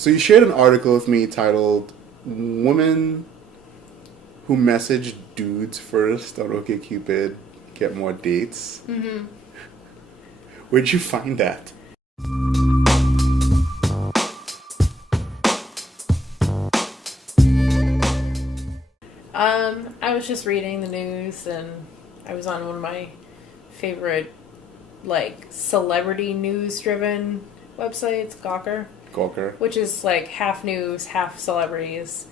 So you shared an article with me titled "Women Who Message Dudes First on OkCupid Get More Dates." Mm-hmm. Where'd you find that? I was just reading the news and I was on one of my favorite, like, celebrity news driven websites, Gawker, Gawker. which is like half news, half celebrities.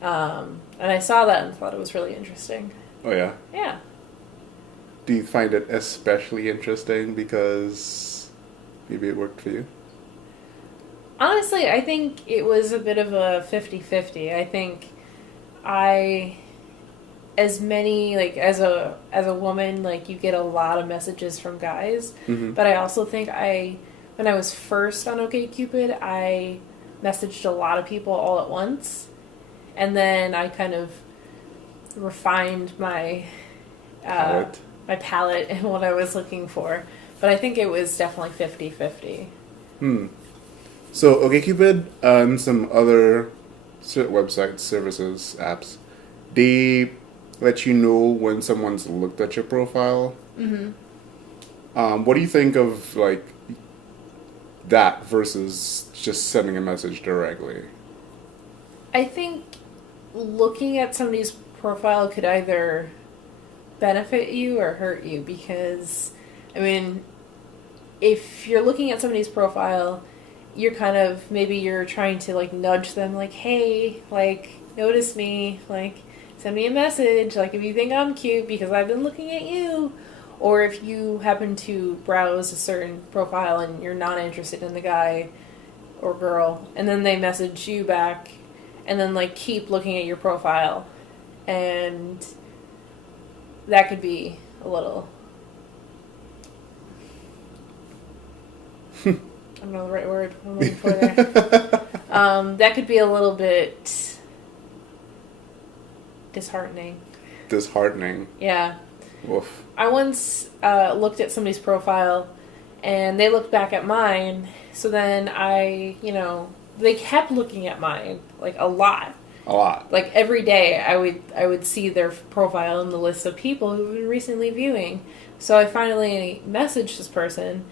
And I saw that and thought it was really interesting. Oh yeah. Yeah. Do you find it especially interesting because maybe it worked for you? Honestly, I think it was a bit of a 50-50. I think I as many like as a woman, like, you get a lot of messages from guys, Mm-hmm. but I also think I when I was first on OkCupid, I messaged a lot of people all at once, and then I kind of refined Palette. my palette and what I was looking for. But I think it was definitely 50-50. Hmm. So OkCupid and some other websites, services, apps, they let you know when someone's looked at your profile. Mm-hmm. What do you think of like that versus just sending a message directly? I think looking at somebody's profile could either benefit you or hurt you because, I mean, if you're looking at somebody's profile, you're kind of, maybe you're trying to, like, nudge them, like, hey, like, notice me, like, send me a message, like, if you think I'm cute because I've been looking at you. Or if you happen to browse a certain profile and you're not interested in the guy or girl, and then they message you back, and then, like, keep looking at your profile, and that could be a little, I don't know the right word I'm looking for there. That could be a little bit disheartening. Disheartening. Yeah. Woof. I once looked at somebody's profile, and they looked back at mine, so then they kept looking at mine, like, a lot. A lot. Like, every day I would see their profile in the list of people who were recently viewing. So I finally messaged this person,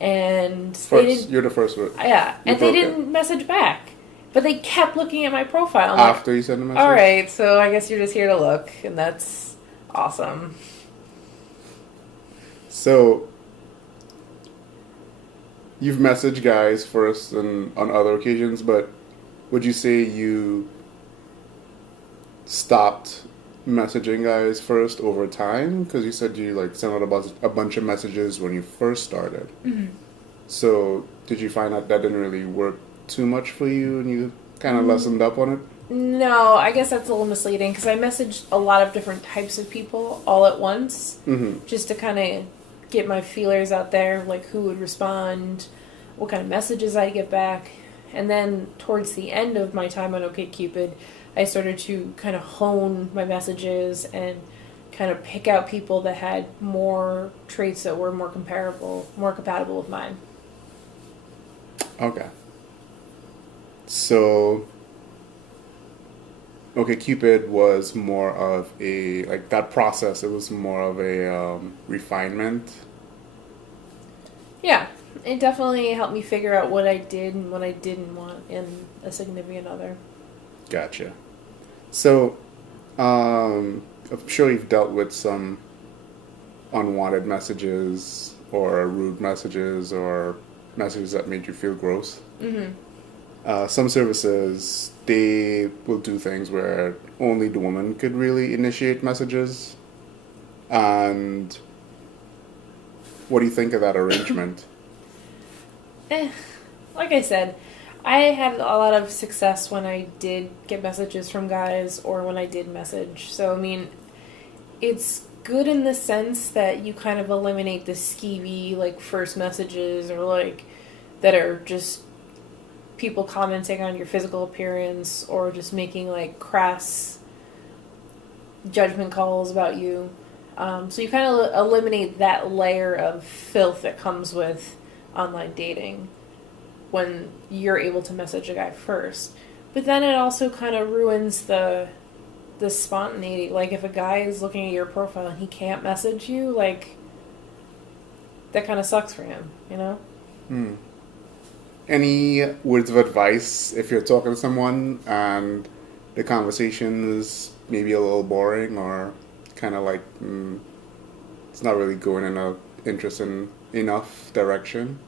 and they didn't. You're the first one. Yeah, You and they broke it. didn't message back, but they kept looking at my profile. I'm After you send the like, message? all right, so I guess you're just here to look, and that's awesome. So, you've messaged guys first and on other occasions, but would you say you stopped messaging guys first over time? Because you said you like sent out a bunch of messages when you first started. Mm-hmm. So, did you find that didn't really work too much for you and you kind of lessened up on it? No, I guess that's a little misleading because I messaged a lot of different types of people all at once, Mm-hmm. just to kind of get my feelers out there, like who would respond, what kind of messages I get back. And then towards the end of my time on OkCupid, I started to kind of hone my messages and kind of pick out people that had more traits that were more compatible with mine. Okay. So, Cupid was more of a, like that process, it was more of a refinement. Yeah, it definitely helped me figure out what I did and what I didn't want in a significant other. Gotcha. So, I'm sure you've dealt with some unwanted messages or rude messages or messages that made you feel gross. Mm-hmm. Some services, they will do things where only the woman could really initiate messages. And what do you think of that arrangement? Like I said, I had a lot of success when I did get messages from guys or when I did message. So, I mean, it's good in the sense that you kind of eliminate the skeevy, like, first messages or, like, that are just people commenting on your physical appearance or just making, like, crass judgment calls about you. So you kind of eliminate that layer of filth that comes with online dating. when you're able to message a guy first. But then it also kind of ruins the spontaneity. Like if a guy is looking at your profile and he can't message you, like that kind of sucks for him, you know? Hmm. Any words of advice if you're talking to someone and the conversation is maybe a little boring or kind of like it's not really going in a interesting enough direction?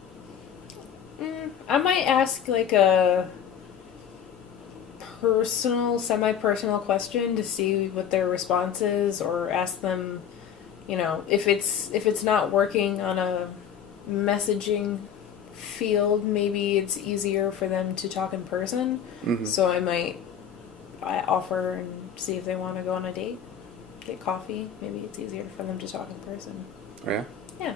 I might ask like a personal, semi-personal question to see what their response is, or ask them, you know, if it's not working on a messaging field, maybe it's easier for them to talk in person. Mm-hmm. So I offer and see if they want to go on a date, get coffee. Maybe it's easier for them to talk in person. Oh, yeah? Yeah.